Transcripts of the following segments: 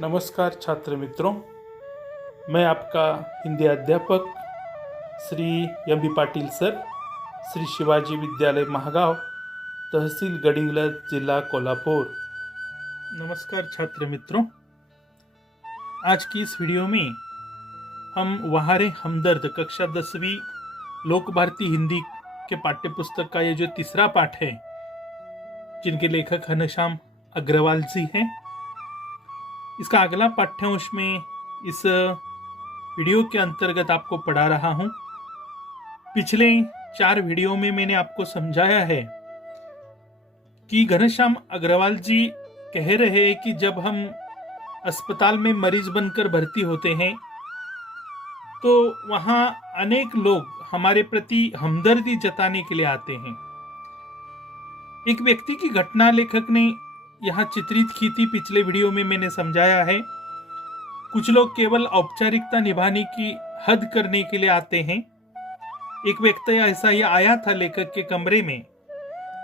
नमस्कार छात्र मित्रों, मैं आपका हिंदी अध्यापक Shri M B Patil sir, Shri Shivaji विद्यालय महागाव, तहसील गडिंग्लज, जिला कोल्हापुर। नमस्कार छात्र मित्रों, आज की इस वीडियो में हम वहारे हमदर्द कक्षा 10वीं लोक भारती हिंदी के पाठ्य पुस्तक का ये जो तीसरा पाठ है, जिनके लेखक घनश्याम अग्रवाल जी हैं, इसका अगला पाठ्यांश में इस वीडियो के अंतर्गत आपको पढ़ा रहा हूं। पिछले 4 वीडियो में मैंने आपको समझाया है कि घनश्याम अग्रवाल जी कह रहे हैं कि जब हम अस्पताल में मरीज बनकर भर्ती होते हैं तो वहां अनेक लोग हमारे प्रति हमदर्दी जताने के लिए आते हैं। एक व्यक्ति की घटना लेखक ने यहाँ चित्रित की थी, पिछले वीडियो में मैंने समझाया है। कुछ लोग केवल औपचारिकता निभाने की हद करने के लिए आते हैं। एक व्यक्ति ऐसा ही आया था लेखक के कमरे में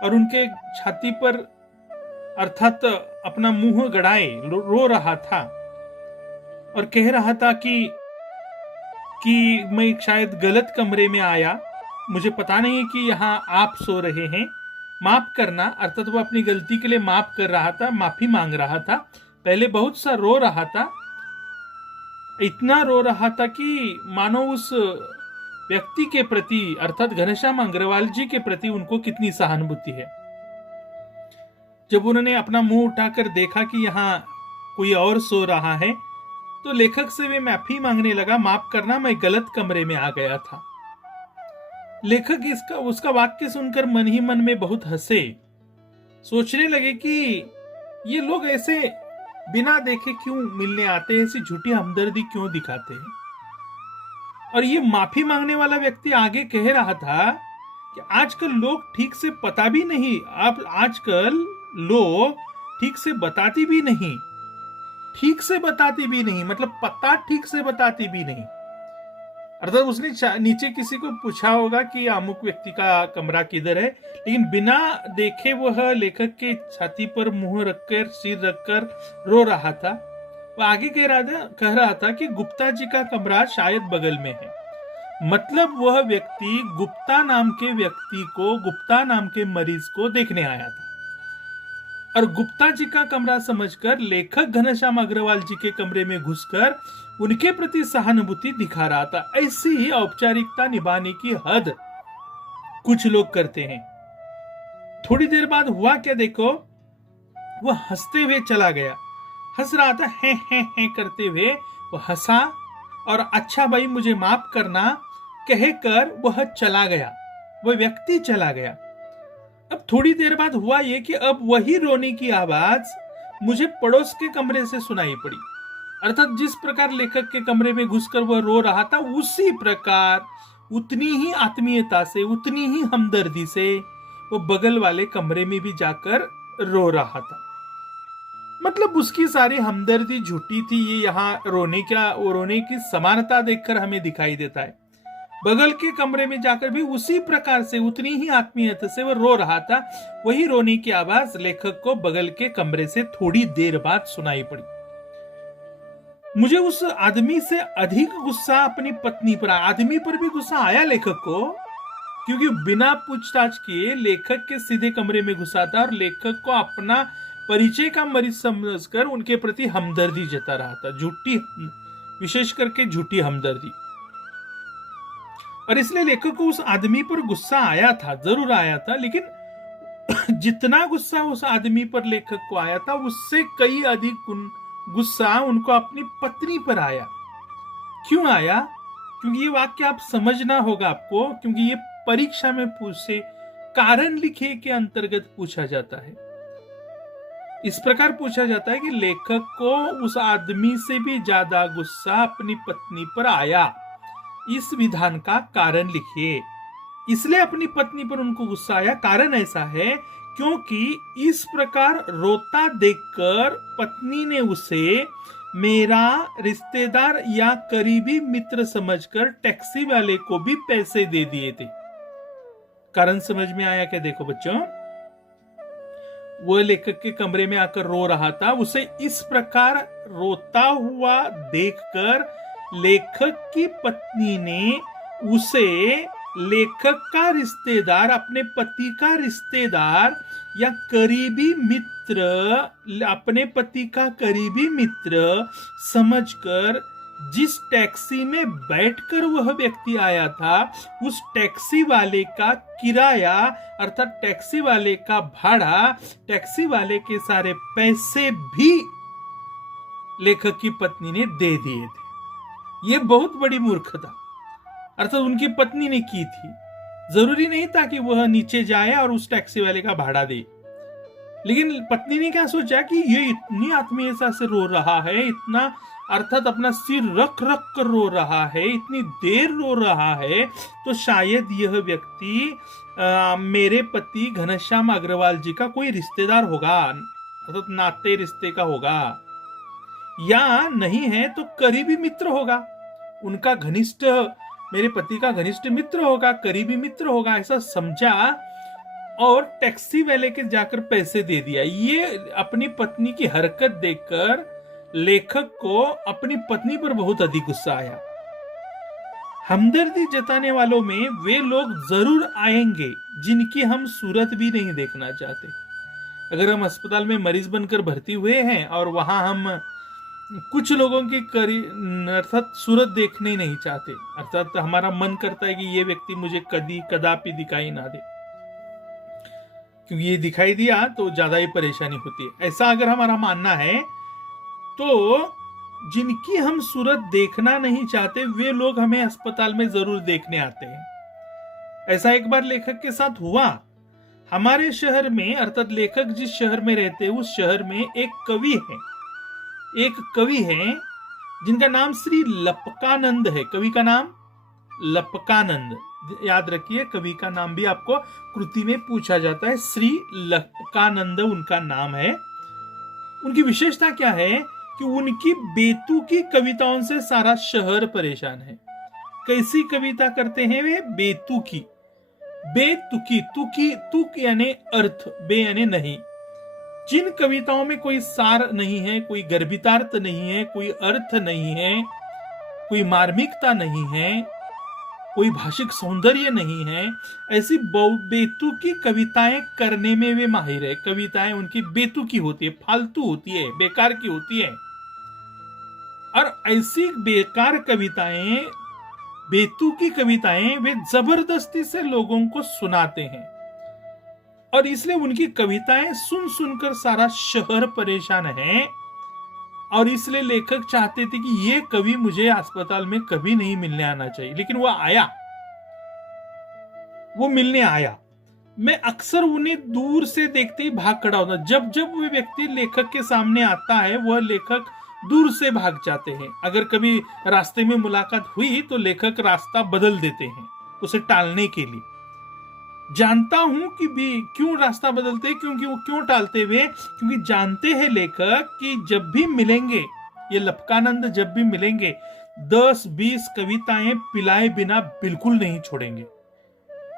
और उनके छाती पर अर्थात अपना मुंह गड़ाए रो रहा था और कह रहा था कि मैं शायद गलत कमरे में आया, मुझे पता नहीं कि यहाँ आप सो रहे हैं, माफ करना। अर्थात वो अपनी गलती के लिए माफ कर रहा था, माफी मांग रहा था। पहले बहुत सा रो रहा था, इतना रो रहा था कि मानो उस व्यक्ति के प्रति अर्थात घनश्याम अग्रवाल जी के प्रति उनको कितनी सहानुभूति है। जब उन्होंने अपना मुंह उठाकर देखा कि यहाँ कोई और सो रहा है तो लेखक से वे माफी मांगने लगा, माफ करना, मैं गलत कमरे में आ गया था। लेखक उसका वाक्य सुनकर मन ही मन में बहुत हंसे, सोचने लगे कि ये लोग ऐसे बिना देखे क्यों मिलने आते हैं, ऐसी झूठी हमदर्दी क्यों दिखाते हैं। और ये माफी मांगने वाला व्यक्ति आगे कह रहा था कि आजकल लोग ठीक से पता भी नहीं, आप आजकल लोग ठीक से बताती भी नहीं, मतलब पता ठीक से बताती भी नहीं। अर्थात उसने नीचे किसी को पूछा होगा कि अमुक व्यक्ति का कमरा किधर है, लेकिन बिना देखे वह लेखक के छाती पर मुंह रखकर, सिर रखकर रो रहा था। वह आगे कह रहा था कि गुप्ता जी का कमरा शायद बगल में है। मतलब वह व्यक्ति गुप्ता नाम के मरीज को देखने आया था और गुप्ता जी का कमरा समझकर लेखक घनश्याम अग्रवाल जी के कमरे में घुसकर उनके प्रति सहानुभूति दिखा रहा था। ऐसी ही औपचारिकता निभाने की हद कुछ लोग करते हैं। थोड़ी देर बाद हुआ क्या देखो, वह हंसते हुए चला गया। हंस रहा था, है करते हुए वह हंसा और अच्छा भाई मुझे माफ करना कहकर वह चला गया, वह व्यक्ति चला गया। अब थोड़ी देर बाद हुआ यह कि अब वही रोने की आवाज मुझे पड़ोस के कमरे से सुनाई पड़ी। अर्थात जिस प्रकार लेखक के कमरे में घुसकर वह रो रहा था, उसी प्रकार उतनी ही आत्मीयता से, उतनी ही हमदर्दी से वो बगल वाले कमरे में भी जाकर रो रहा था। मतलब उसकी सारी हमदर्दी झूठी थी। ये यहाँ रोने की समानता देखकर हमें दिखाई देता है। बगल के कमरे में जाकर भी उसी प्रकार से, उतनी ही आत्मीयता से वह रो रहा था। वही रोने की आवाज लेखक को बगल के कमरे से थोड़ी देर बाद सुनाई पड़ी। मुझे उस आदमी से अधिक गुस्सा अपनी पत्नी पर, आदमी पर भी गुस्सा आया लेखक को, क्योंकि बिना पूछताछ किए लेखक के सीधे कमरे में घुसा था और लेखक को अपना परिचय का मरीज समझकर उनके प्रति हमदर्दी जता रहा था, झूठी, विशेष करके झूठी हमदर्दी। और इसलिए लेखक को उस आदमी पर गुस्सा आया था, जरूर आया था, लेकिन जितना गुस्सा उस आदमी पर लेखक को आया था उससे कई अधिक गुस्सा उनको अपनी पत्नी पर आया। क्यों आया? क्योंकि ये वाक्य आप समझना होगा आपको, क्योंकि ये परीक्षा में पूछे कारण लिखे के अंतर्गत पूछा जाता है। इस प्रकार पूछा जाता है कि लेखक को उस आदमी से भी ज्यादा गुस्सा अपनी पत्नी पर आया, इस विधान का कारण लिखिए। इसलिए अपनी पत्नी पर उनको गुस्सा आया। कारण ऐसा है क्योंकि इस प्रकार रोता देखकर पत्नी ने उसे मेरा रिश्तेदार या करीबी मित्र समझकर टैक्सी वाले को भी पैसे दे दिए थे। कारण समझ में आया क्या? देखो बच्चों, वह लेखक के कमरे में आकर रो रहा था, उसे इस प्रकार रोता हुआ देखकर लेखक की पत्नी ने उसे लेखक का रिश्तेदार, अपने पति का रिश्तेदार या करीबी मित्र, अपने पति का करीबी मित्र समझकर जिस टैक्सी में बैठकर वह व्यक्ति आया था, उस टैक्सी वाले का किराया अर्थात टैक्सी वाले का भाड़ा, टैक्सी वाले के सारे पैसे भी लेखक की पत्नी ने दे दिए थे। यह बहुत बड़ी मूर्खता अर्थात उनकी पत्नी ने की थी। जरूरी नहीं था कि वह नीचे जाए और उस टैक्सी वाले का भाड़ा दे, लेकिन पत्नी ने क्या सोचा कि ये इतनी आत्मीयता से रो रहा है, इतना अर्थात अपना सिर रख रख कर रो रहा है, इतनी देर रो रहा है, तो शायद यह व्यक्ति मेरे पति घनश्याम अग्रवाल जी का कोई रिश्तेदार होगा, अर्थात नाते रिश्ते का होगा, या नहीं है तो करीबी मित्र होगा, उनका घनिष्ठ, मेरे पति का घनिष्ठ मित्र होगा, करीबी मित्र होगा, ऐसा समझा और टैक्सी वाले के जाकर पैसे दे दिया। ये अपनी पत्नी की हरकत देखकर लेखक को अपनी पत्नी पर बहुत अधिक गुस्सा आया। हमदर्दी जताने वालों में वे लोग जरूर आएंगे जिनकी हम सूरत भी नहीं देखना चाहते। अगर हम अस्पताल में मरीज बनकर भर्ती हुए हैं और वहां हम कुछ लोगों की अर्थात सूरत देखने नहीं चाहते, अर्थात हमारा मन करता है कि ये व्यक्ति मुझे कदापि दिखाई ना दे, क्योंकि ये दिखाई दिया तो ज्यादा ही परेशानी होती है। ऐसा अगर हमारा मानना है तो जिनकी हम सूरत देखना नहीं चाहते वे लोग हमें अस्पताल में जरूर देखने आते हैं। ऐसा एक बार लेखक के साथ हुआ। हमारे शहर में अर्थात लेखक जिस शहर में रहते हैं उस शहर में एक कवि है जिनका नाम श्री लपकानंद है। कवि का नाम लपकानंद, याद रखिए, कवि का नाम भी आपको कृति में पूछा जाता है। श्री लपकानंद उनका नाम है। उनकी विशेषता क्या है कि उनकी बेतुकी कविताओं से सारा शहर परेशान है। कैसी कविता करते हैं वे? बेतुकी, तुकी, तुक यानी अर्थ, बे यानी नहीं। जिन कविताओं में कोई सार नहीं है, कोई गर्भितार्थ नहीं है, कोई अर्थ नहीं है, कोई मार्मिकता नहीं है, कोई भाषिक सौंदर्य नहीं है, ऐसी बेतुकी कविताएं करने में वे माहिर है। कविताएं उनकी बेतुकी होती है, फालतू होती है, बेकार की होती है। और ऐसी बेकार कविताएं, बेतुकी कविताएं वे जबरदस्ती से लोगों को सुनाते हैं और इसलिए उनकी कविताएं सुन सुनकर सारा शहर परेशान है। और इसलिए लेखक चाहते थे कि ये कवि मुझे अस्पताल में कभी नहीं मिलने आना चाहिए, लेकिन वो मिलने आया। मैं अक्सर उन्हें दूर से देखते ही भाग खड़ा होता। जब जब वो व्यक्ति लेखक के सामने आता है वह लेखक दूर से भाग जाते हैं। अगर कभी रास्ते में मुलाकात हुई तो लेखक रास्ता बदल देते हैं उसे टालने के लिए। जानता हूं कि भी क्यों रास्ता बदलते, क्योंकि वो क्यों टालते हुए, क्योंकि जानते हैं लेखक कि जब भी मिलेंगे, ये लपकानंद जब भी मिलेंगे 10-20 कविताएं पिलाए बिना बिल्कुल नहीं छोड़ेंगे।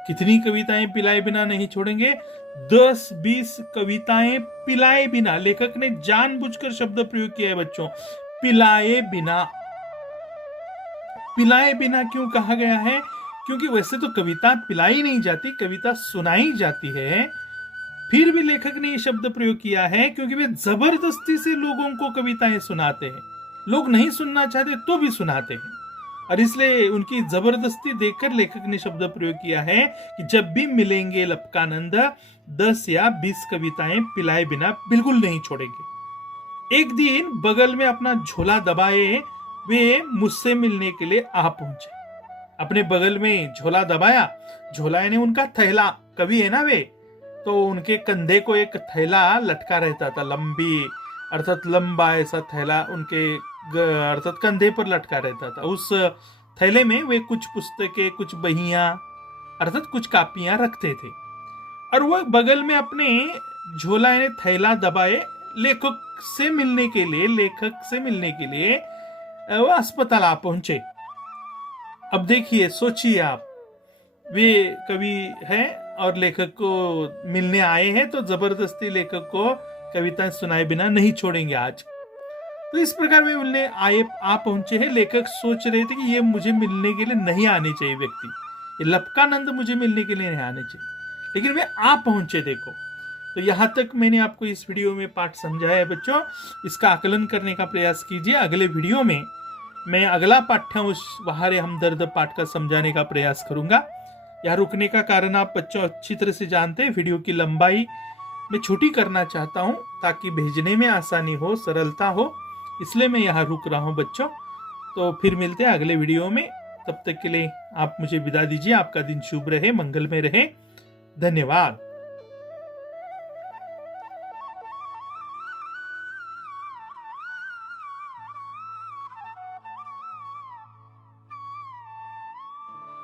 कितनी कविताएं पिलाए बिना नहीं छोड़ेंगे? 10-20 कविताएं पिलाए बिना। लेखक ने जानबूझकर शब्द प्रयोग किया है बच्चों, पिलाए बिना। पिलाए बिना क्यों कहा गया है? क्योंकि वैसे तो कविता पिलाई नहीं जाती, कविता सुनाई जाती है। फिर भी लेखक ने यह शब्द प्रयोग किया है क्योंकि वे जबरदस्ती से लोगों को कविताएं सुनाते हैं। लोग नहीं सुनना चाहते तो भी सुनाते हैं, और इसलिए उनकी जबरदस्ती देखकर लेखक ने शब्द प्रयोग किया है कि जब भी मिलेंगे लपकानंद 10 या 20 कविताएं पिलाए बिना बिल्कुल नहीं छोड़ेंगे। एक दिन बगल में अपना झोला दबाए वे मुझसे मिलने के लिए आ पहुंचे। अपने बगल में झोला दबाया, झोला यानी उनका थैला, कवि है ना वे, तो उनके कंधे को एक थैला लटका रहता था, लंबी अर्थात लंबा ऐसा थैला उनके अर्थात कंधे पर लटका रहता था। उस थैले में वे कुछ पुस्तकें, कुछ बहियां अर्थात कुछ कापियां रखते थे, और वह बगल में अपने झोला यानी थैला दबाए लेखक से मिलने के लिए वह अस्पताल आ पहुंचे। अब देखिए, सोचिए आप, वे कवि हैं और लेखक को मिलने आए हैं, तो जबरदस्ती लेखक को कविताएं सुनाए बिना नहीं छोड़ेंगे आज। तो इस प्रकार वे मिलने आए आ पहुंचे हैं। लेखक सोच रहे थे कि ये मुझे मिलने के लिए नहीं आने चाहिए व्यक्ति, ये लपकानंद मुझे मिलने के लिए नहीं आने चाहिए, लेकिन वे आ पहुंचे। देखो, तो यहां तक मैंने आपको इस वीडियो में पाठ समझाया है बच्चों, इसका आकलन करने का प्रयास कीजिए। अगले वीडियो में मैं अगला पाठ्यांश वहारे हमदर्द पाठ का समझाने का प्रयास करूंगा। यहाँ रुकने का कारण आप बच्चों अच्छी तरह से जानते हैं, वीडियो की लंबाई मैं छोटी करना चाहता हूं ताकि भेजने में आसानी हो, सरलता हो, इसलिए मैं यहाँ रुक रहा हूं बच्चों। तो फिर मिलते हैं अगले वीडियो में, तब तक के लिए आप मुझे विदा दीजिए। आपका दिन शुभ रहे, मंगलमय रहे। धन्यवाद।